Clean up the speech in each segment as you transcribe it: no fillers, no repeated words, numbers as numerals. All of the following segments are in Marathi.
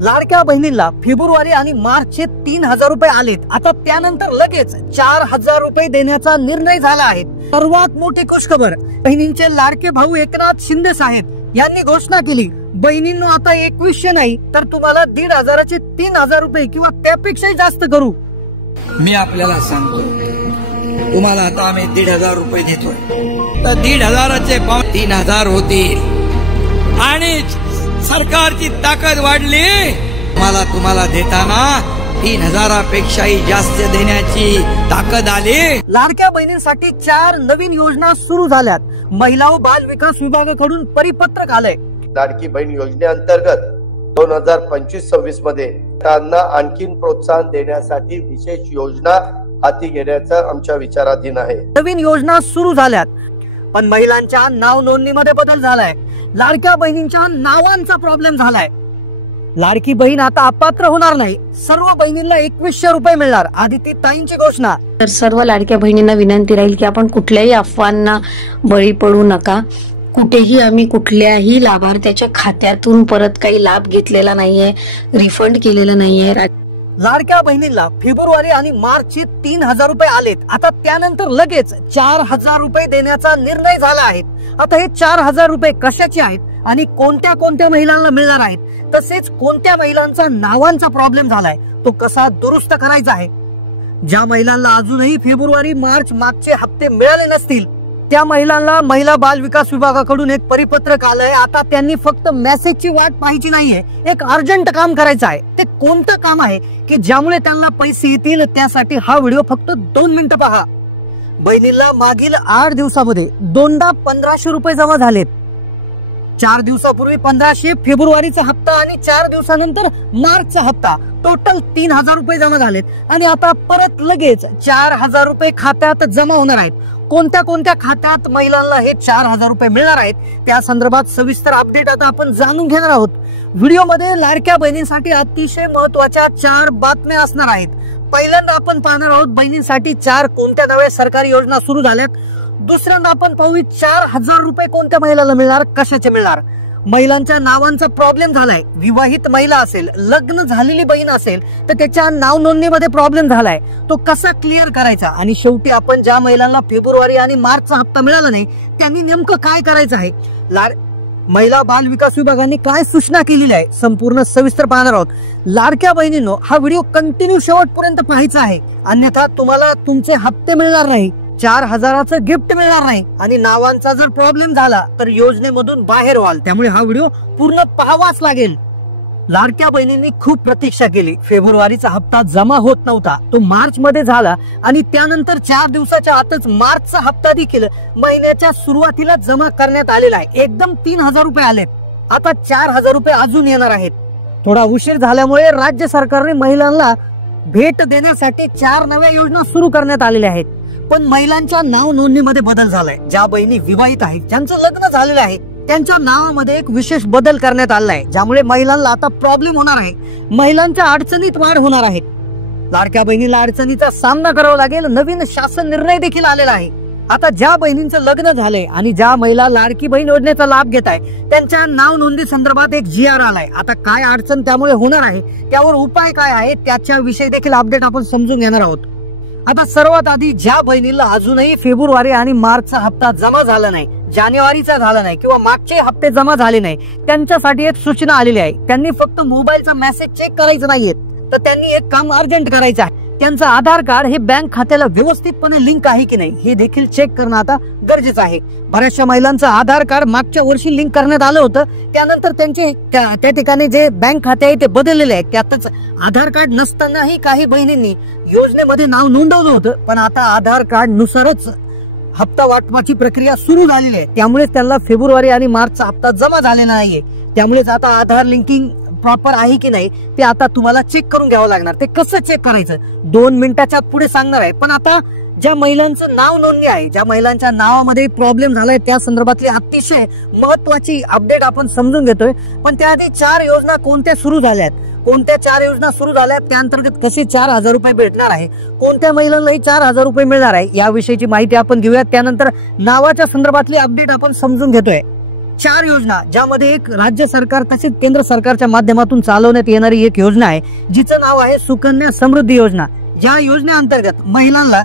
लाडक्या बहिणींना फेब्रुवारी आणि मार्चचे 3,000 रुपये आलेत। आता त्यानंतर लगेच 4,000 रुपये देण्याचा निर्णय झाला आहे। सर्वात मोठी खुशखबर, बहिणींचे लाडके भाऊ एकनाथ शिंदे साहेब यांनी घोषणा केली, बहिणींनो आता 2100 नाही तर तुम्हाला 1,500चे 3,000 रुपये किंवा त्यापेक्षाही जास्त करू। मी आपल्याला सांगतो, तुम्हाला आता आम्ही 1,500 रुपये देतोय, तर 1,500चे 3,000 होतील आणि सरकारची ताकद वाढली। तुम्हाला देताना 3,000पेक्षाही जास्त देण्याची ताकद आली। लाडक्या बहिणींसाठी 4 नवीन योजना सुरू झाल्यात। महिला व बाल विकास विभागाकडून परिपत्रक आलंय। लाडकी बहीण योजनेअंतर्गत 2025-26 मध्ये त्यांना आणखीन प्रोत्साहन देण्यासाठी विशेष योजना हाती घेण्याचा आमच्या विचाराधीन आहे। नवीन योजना सुरू झाल्यात, पण महिलांच्या नाव नोंदणीमध्ये बदल झालाय। लाडक्या बहिणींच्या नावांचा प्रॉब्लेम झालाय। लाडकी बहीण आता अपात्र होणार नाही, सर्व बहिणींना 2100 रुपये मिळणार, आदिती ताईंची घोषणा। तर सर्व लाडक्या बहिणींना विनंती राहील की आपण कुठल्याही अफवांना बळी पडू नका। कुठेही आम्ही कुठल्याही लाभार्थ्याच्या खात्यातून परत काही लाभ घेतलेला नाहीये, रिफंड केलेला नाहीये। लाडक्या बहिणींना फेब्रुवारी आणि मार्चचे 3,000 रुपये आलेत। आता त्यानंतर लगेच 4,000 रुपये देण्याचा निर्णय झाला आहे। आता हे 4,000 रुपये कशाचे आहेत आणि कोणत्या कोणत्या महिलांना मिळणार आहेत, तसेच कोणत्या महिलांचा नावांचा प्रॉब्लेम झालाय तो कसा दुरुस्त करायचा आहे। ज्या महिलांना अजूनही फेब्रुवारी मार्च मागचे हप्ते मिळाले नसतील त्या महिलांना महिला बाल विकास विभागाकडून एक परिपत्रक आलंय। आता त्यांनी फक्त मेसेजची वाट पाहायची नाहीये, एक अर्जंट काम करायचं आहे। ते कोणतं काम आहे की ज्यामुळे त्यांना पैसे येतील, त्यासाठी हा व्हिडिओ फक्त 2 मिनिटं पहा। बहिणीला मागील 8 दिवसामध्ये दोनदा 1,500 रुपये जमा झालेत। 4 दिवसापूर्वी 1,500 फेब्रुवारीचा हप्ता आणि 4 दिवसानंतर मार्चचा हप्ता, टोटल 3,000 रुपये जमा झालेत आणि आता परत लगेच 4,000 रुपये खात्यात जमा होणार आहेत। कोणत्या कोणत्या खात्यात महिलांना हे 4,000 रुपये मिळणार आहेत त्या संदर्भात सविस्तर अपडेट आता आपण जाणून घेणार आहोत। व्हिडिओमध्ये लाडक्या बहिणींसाठी अतिशय महत्त्वाच्या 4 बातम्या असणार आहेत। पहिल्यांदा आपण पाहणार आहोत बहिणींसाठी 4 कोणत्या नव्या सरकारी योजना सुरू झाल्यात। दुसऱ्यांदा आपण पाहू 4,000 रुपये कोणत्या महिलांना मिळणार, कशाचे मिळणार। महिलांच्या नावांचा प्रॉब्लेम झालाय, विवाहित महिला असेल, लग्न झालेली बहीण असेल तर त्याच्या नाव नोंदणीमध्ये प्रॉब्लेम झालाय, तो कसा क्लिअर करायचा। आणि शेवटी आपण ज्या महिलांना फेब्रुवारी आणि मार्चचा हप्ता मिळाला नाही त्यांनी नेमकं काय करायचं आहे, महिला बाल विकास विभागाने काय सूचना केलेली आहे, संपूर्ण सविस्तर पाहणार आहोत। लाडक्या बहिणींनो, हा व्हिडिओ कंटिन्यू शेवटपर्यंत पाहायचा आहे, अन्यथा तुम्हाला तुमचे हप्ते मिळणार नाही, 4,000चं गिफ्ट मिळणार नाही आणि नावांचा जर प्रॉब्लेम झाला तर योजनेमधून बाहेर व्हाल। त्यामुळे हा व्हिडिओ पूर्ण पाहावाच लागेल। लाडक्या बहिणींनी खूप प्रतीक्षा केली, फेब्रुवारीचा हप्ता जमा होत नव्हता, तो मार्च मध्ये झाला आणि त्यानंतर 4 दिवसाच्या आतच मार्चचा हप्ता देखील महिन्याच्या सुरुवातीला जमा करण्यात आलेला आहे। एकदम 3,000 रुपये आलेत, आता 4,000 रुपये अजून येणार आहेत। थोडा उशीर झाल्यामुळे राज्य सरकारने महिलांना भेट देण्यासाठी 4 नव्या योजना सुरू करण्यात आलेल्या आहेत, पण महिलांच्या नाव नोंदणीमध्ये बदल झालाय। ज्या बहिणी विवाहित आहेत, ज्यांचं लग्न झालेलं आहे, त्यांच्या नावामध्ये एक विशेष बदल करण्यात आला आहे, ज्यामुळे महिलांना आता प्रॉब्लेम होणार आहे, महिलांच्या अडचणीत वाढ होणार आहे। लाडक्या बहिणीला अडचणीचा सामना करावा लागेल। नवीन शासन निर्णय देखील आलेला आहे। आता ज्या बहिणींचं लग्न झालंय आणि ज्या महिला लाडकी बहीण योजनेचा लाभ घेत आहे त्यांच्या नाव नोंदणी संदर्भात एक GR आलाय। आता काय अडचण त्यामुळे होणार आहे, त्यावर उपाय काय आहे, त्याच्याविषयी देखील अपडेट आपण समजून घेणार आहोत। आता सर्वात आधी ज्या बहिणीला अजूनही फेब्रुवारी आणि मार्चचा हप्ता जमा झाला नाही, जानेवारीचा झाला नाही किंवा मागचे हप्ते जमा झाले नाही, त्यांच्यासाठी एक सूचना आलेली आहे। त्यांनी फक्त मोबाईलचा मेसेज चेक करायचं नाहीये, तर त्यांनी एक काम अर्जंट करायचं आहे। त्यांचं आधार कार्ड हे बँक खात्याला व्यवस्थितपणे लिंक आहे की नाही हे देखील चेक करणं आता गरजेचं आहे। बऱ्याचशा महिलांचं आधार कार्ड मागच्या वर्षी लिंक करण्यात आलं होतं, त्यानंतर त्यांचे त्या ठिकाणी जे बँक खाते आहे ते बदललेले आहे। त्यातच आधार कार्ड नसतानाही काही बहिणींनी योजनेमध्ये नाव नोंदवलं होतं, पण आता आधार कार्ड नुसारच हप्ता वाटपाची प्रक्रिया सुरू झालेली आहे, त्यामुळे त्यांना फेब्रुवारी आणि मार्चचा हप्ता जमा झालेला नाहीये। त्यामुळेच आता आधार लिंकिंग प्रॉपर आहे की नाही ते आता तुम्हाला चेक करून घ्यावं लागणार। ते कसं चेक करायचं 2 मिनिटाच्या पुढे सांगणार आहे, पण आता ज्या महिलांचं नाव नोंदणी आहे, ज्या महिलांच्या नावामध्ये प्रॉब्लेम झालाय त्या संदर्भातली अतिशय महत्वाची अपडेट आपण समजून घेतोय। पण त्याआधी 4 योजना कोणत्या सुरू झाल्यात, कोणत्या 4 योजना सुरू झाल्यात, त्या अंतर्गत कसे 4,000 रुपये भेटणार आहे, कोणत्या महिलांनाही 4,000 रुपये मिळणार आहे, याविषयीची माहिती आपण घेऊयात। त्यानंतर नावाच्या संदर्भातली अपडेट आपण समजून घेतोय। 4 योजना, ज्यामध्ये एक राज्य सरकार तसेच केंद्र सरकारच्या माध्यमातून चालवण्यात येणारी एक योजना आहे जिचं नाव आहे सुकन्या समृद्धी योजना. या योजनेअंतर्गत महिलांना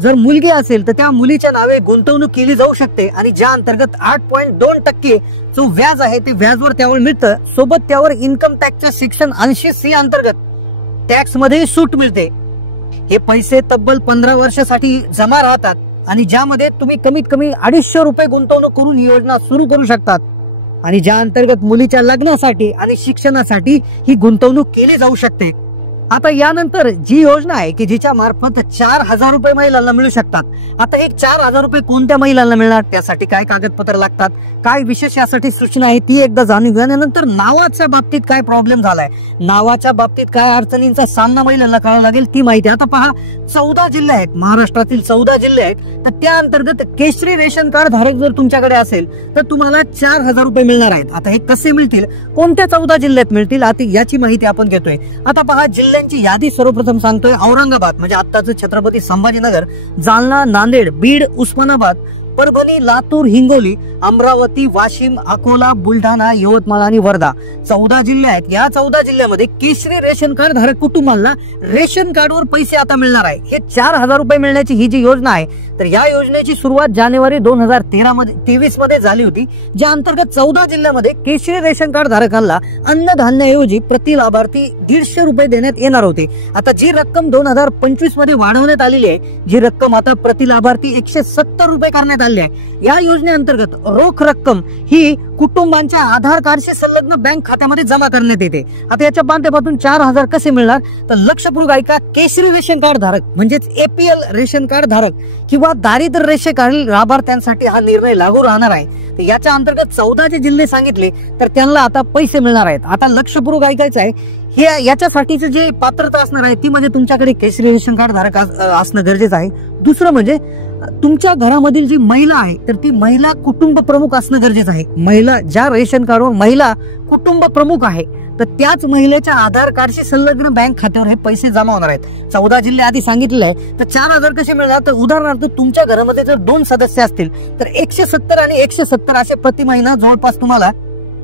जर मुलगी असेल तर त्या मुलीच्या नावे गुंतवणूक केली जाऊ शकते आणि ज्या अंतर्गत 8.2% जो व्याज आहे ते व्याजवर त्यावर मिळतं. सोबत त्यावर इन्कम टॅक्सच्या सेक्शन 80C अंतर्गत टॅक्स मध्ये सूट मिळते. हे पैसे तब्बल 15 वर्षासाठी जमा राहतात आणि ज्यामध्ये तुम्ही कमीत कमी 250 रुपये गुंतवणूक करून ही योजना सुरू करू शकतात आणि ज्या अंतर्गत मुलीच्या लग्नासाठी आणि शिक्षणासाठी ही गुंतवणूक केली जाऊ शकते. आता यानंतर जी योजना आहे की जिच्या मार्फत 4,000 रुपये महिलांना मिळू शकतात. आता एक 4,000 रुपये कोणत्या महिलांना मिळणार, त्यासाठी काय कागदपत्र लागतात, काय विशेष यासाठी सूचना आहे ती एकदा जाणून घेऊया. नंतर नावाच्या बाबतीत काय प्रॉब्लेम झालाय, नावाच्या बाबतीत काय अडचणींचा सामना महिलांना करावा लागेल ती माहिती. आता पहा, 14 जिल्हे आहेत, महाराष्ट्रातील 14 जिल्हे आहेत. तर त्या अंतर्गत केशरी रेशन कार्ड धारक जर तुमच्याकडे असेल तर तुम्हाला 4,000 रुपये मिळणार आहेत. आता हे कसे मिळतील, कोणत्या 14 जिल्ह्यात मिळतील, आता याची माहिती आपण घेतोय. आता पहा, जिल्ह्यांची यादी सर्वप्रथम सांगतोय. औरंगाबाद म्हणजे आत्ताचं छत्रपती संभाजीनगर, जालना, नांदेड, बीड, उस्मानाबाद, परभणी, लातूर, हिंगोली, अमरावती, वाशिम, अकोला, बुलढाणा, यवतमाळ आणि वर्धा 14 जिल्हे आहेत. या 14 जिल्ह्यामध्ये केशरी रेशन कार्ड धारक कुटुंबांना रेशन कार्डवर पैसे आता मिळणार आहे. हे 4,000 रुपये मिळण्याची ही जी योजना आहे, तर या योजनेची सुरुवात जानेवारी 2023 मध्ये झाली होती, ज्या अंतर्गत 14 जिल्ह्यामध्ये केशरी रेशन कार्ड धारकांना अन्नधान्याऐवजी प्रति लाभार्थी 150 रुपये देण्यात येणार होते. आता जी रक्कम 2025 मध्ये वाढवण्यात आलेली आहे, जी रक्कम आता प्रति लाभार्थी 170 रुपये करण्यात आली आहे. या योजनेअंतर्गत रोख रक्कम ही कुटुंबांच्या आधार कार्डशी संलग्न बँक खात्यामध्ये जमा करण्यात येते. आता याच्या माध्यमातून 4,000 कसे मिळणार, तर लक्षपूर्वक ऐका. केशरी रेशन कार्ड धारक म्हणजेच APL रेशन कार्ड धारक किंवा दारिद्र्य रेषेखालील लाभार्थ्यांसाठी हा निर्णय लागू राहणार आहे. तर याच्या अंतर्गत 14 जे जिल्हे सांगितले तर त्यांना आता पैसे मिळणार आहेत. आता लक्षपूर्वक ऐकायचं आहे, हे याच्यासाठीचे जे पात्रता असणार आहे ती म्हणजे तुमच्याकडे केशरी रेशन कार्ड धारक असणं गरजेचं आहे. दुसरं म्हणजे तुमच्या घरामधील जी महिला आहे तर ती महिला कुटुंब प्रमुख असणं गरजेचं आहे. महिला ज्या रेशन कार्डवर महिला कुटुंब प्रमुख आहे तर त्याच महिलेच्या आधार कार्डशी संलग्न बँक खात्यावर हे पैसे जमा होणार आहेत. 14 जिल्हे आधी सांगितले आहे. तर 4,000 कसे मिळणार, तर उदाहरणार्थ तुमच्या घरामध्ये जर 2 सदस्य असतील तर 170 आणि 170 असे प्रति महिना जवळपास तुम्हाला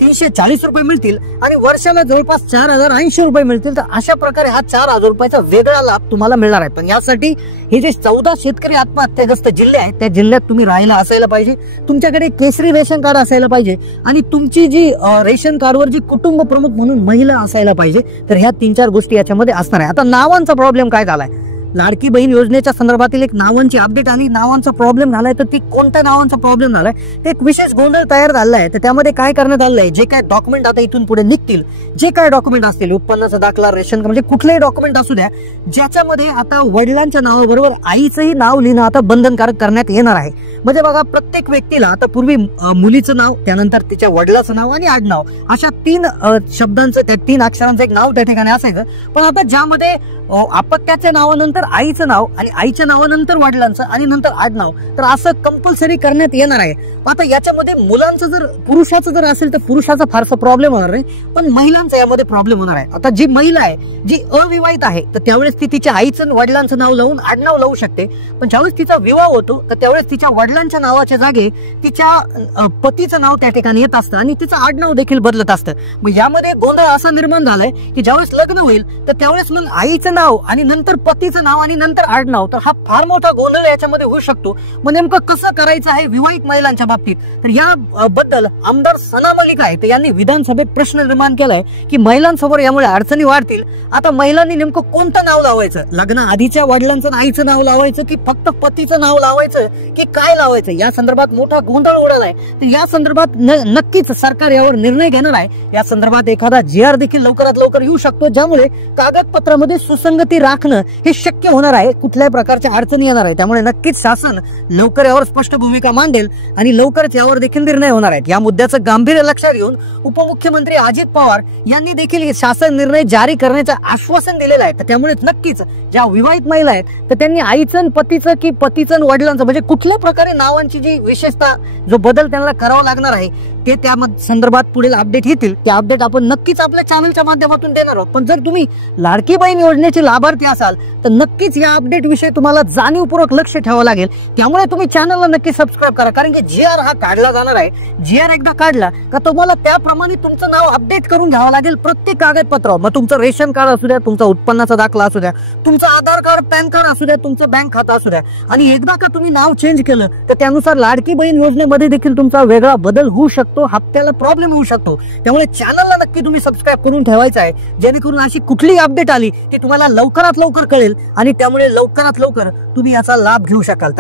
340 रुपये मिळतील आणि वर्षाला जवळपास 4,080 रुपये मिळतील. तर अशा प्रकारे हा 4,000 रुपयाचा वेगळा लाभ तुम्हाला मिळणार आहे. पण यासाठी हे जे 14 शेतकरी आत्महत्याग्रस्त जिल्हे आहेत त्या जिल्ह्यात तुम्ही राहायला असायला पाहिजे, तुमच्याकडे केशरी रेशन कार्ड असायला पाहिजे आणि तुमची जी रेशन कार्डवर जी कुटुंब प्रमुख म्हणून महिला असायला पाहिजे. तर ह्या 3-4 गोष्टी याच्यामध्ये असणार आहे. आता नावांचा प्रॉब्लेम काय झालाय, लाडकी बहीण योजनेच्या संदर्भातील एक नावांची अपडेट आणि नावांचा प्रॉब्लेम झालाय. तर ती कोणत्या नावांचा प्रॉब्लेम झालाय, ते एक विशेष गोंधळ तयार झाला आहे. तर त्यामध्ये काय करण्यात आलं आहे, जे काय डॉक्युमेंट आता इथून पुढे निघतील, जे काय डॉक्युमेंट असतील, उत्पन्नाचा दाखला, रेशन म्हणजे कुठलेही डॉक्युमेंट असू द्या, ज्याच्यामध्ये आता वडिलांच्या नावाबरोबर आईचंही नाव लिहिणं आता बंधनकारक करण्यात येणार आहे. म्हणजे बघा, प्रत्येक व्यक्तीला आता पूर्वी मुलीचं नाव, त्यानंतर तिच्या वडिलाचं नाव आणि आडनाव अशा 3 शब्दांचं, त्या 3 अक्षरांचं एक नाव त्या ठिकाणी असायचं. पण आता ज्यामध्ये अपत्याच्या नावानंतर आईचं नाव आणि आईच्या नावानंतर वडिलांचं आणि नंतर आडनाव, तर असं कंपल्सरी करण्यात येणार आहे. आता याच्यामध्ये मुलांचं जर पुरुषाचं जर असेल तर पुरुषाचा फारसा प्रॉब्लेम होणार नाही, पण महिलांचा यामध्ये प्रॉब्लेम होणार आहे. आता जी महिला आहे जी अविवाहित आहे तर त्यावेळेस ती तिच्या आईचं वडिलांचं नाव लावून आडनाव लावू शकते. पण ज्यावेळेस तिचा विवाह होतो तर त्यावेळेस तिच्या वडिलांच्या नावाच्या जागी तिच्या पतीचं नाव त्या ठिकाणी येत असतं आणि तिचं आडनाव देखील बदलत असतं. मग यामध्ये गोंधळ असा निर्माण झालाय की ज्यावेळेस लग्न होईल तर त्यावेळेस मग आईचं नाव आणि नंतर पतीचं नाव आणि नंतर आडनाव, तर हा फार मोठा गोंधळ याच्यामध्ये होऊ शकतो. मग नेमकं कसं करायचं आहे विवाहित महिलांच्या बाबतीत, तर या बद्दल आमदार सना मलिक आहे तर यांनी विधानसभेत प्रश्न निर्माण केलाय की महिलांसमोर यामुळे अडचणी वाढतील. आता महिलांनी नेमकं कोणतं नाव लावायचं, लग्न आधीच्या वडिलांचं आईचं नाव लावायचं की फक्त पतीचं नाव लावायचं की काय लावायचं, या संदर्भात मोठा गोंधळ उडालाय. तर या संदर्भात नक्कीच सरकार यावर निर्णय घेणार आहे. या संदर्भात एखादा GR देखील लवकरात लवकर येऊ शकतो, ज्यामुळे कागदपत्रामध्ये सुसंगती राखणं हे शक्य होणार आहे, कुठल्याही प्रकारच्या अडचणी येणार आहे. त्यामुळे नक्कीच शासन लवकर यावर स्पष्ट भूमिका मांडेल आणि लवकरच यावर देखील निर्णय होणार आहेत. या मुद्द्याचं गांभीर्य लक्षात घेऊन उपमुख्यमंत्री अजित पवार यांनी देखील शासन निर्णय जारी करण्याचं आश्वासन दिलेलं आहे. तर त्यामुळे नक्कीच ज्या विवाहित महिला आहेत तर त्यांनी आईचं पतीचं की पतीचं वडिलांचं म्हणजे कुठल्या प्रकारे नावांची जी विशेषता जो बदल त्यांना करावा लागणार आहे ते त्या संदर्भात पुढील अपडेट येतील. ते अपडेट आपण नक्कीच आपल्या चॅनलच्या माध्यमातून देणार आहोत. पण जर तुम्ही लाडकी बहीण योजनेचे लाभार्थी असाल तर नक्कीच या अपडेट विषयी तुम्हाला जाणीवपूर्वक लक्ष ठेवावं लागेल. त्यामुळे तुम्ही चॅनलला नक्की सबस्क्राईब करा, कारण की GR हा काढला जाणार आहे. GR एकदा काढला का तुम्हाला त्याप्रमाणे तुमचं नाव अपडेट करून घ्यावं लागेल प्रत्येक कागदपत्रावर. मग तुमचं रेशन कार्ड असू द्या, तुमचा उत्पन्नाचा दाखला असू द्या, तुमचं आधार कार्ड, पॅन कार्ड असू द्या, तुमचं बँक खातं असू द्या. आणि एकदा का तुम्ही नाव चेंज केलं तर त्यानुसार लाडकी बहीण योजनेमध्ये देखील तुमचा वेगळा बदल होऊ शकतो, हप्त्याला प्रॉब्लेम होऊ शकतो. त्यामुळे चॅनलला नक्की तुम्ही सबस्क्राईब करून ठेवायचं आहे, जेणेकरून अशी कुठलीही अपडेट आली की तुम्हाला लवकरात लवकर कळेल आणि त्यामुळे लवकरात लवकर तुम्ही याचा लाभ घेऊ शकाल.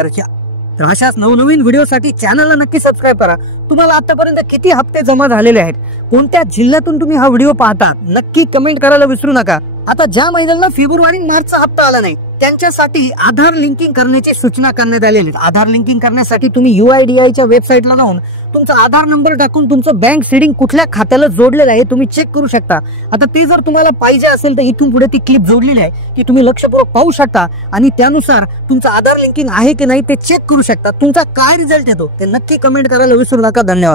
तर अशाच नवनवीन व्हिडिओसाठी चॅनलला नक्की सबस्क्राईब करा. तुम्हाला आतापर्यंत किती हप्ते जमा झालेले आहेत, कोणत्या जिल्ह्यातून तुम्ही हा व्हिडिओ पाहता, नक्की कमेंट करायला विसरू नका. आता ज्या महिन्याला फेब्रुवारी मार्चचा हप्ता आला नाही त्यांच्यासाठी आधार लिंकिंग करण्याची सूचना करण्यात आलेली आहे. आधार लिंकिंग करण्यासाठी तुम्ही UIDAIच्या वेबसाईटला जाऊन तुमचा आधार नंबर टाकून तुमचं बँक सीडिंग कुठल्या खात्याला जोडलेलं आहे तुम्ही चेक करू शकता. आता ते जर तुम्हाला पाहिजे असेल तर इथून पुढे ती क्लिप जोडलेली आहे की तुम्ही लक्षपूर्वक पाहू शकता आणि त्यानुसार तुमचं आधार लिंकिंग आहे की नाही ते चेक करू शकता. तुमचा काय रिझल्ट येतो ते नक्की कमेंट करायला विसरू नका. धन्यवाद.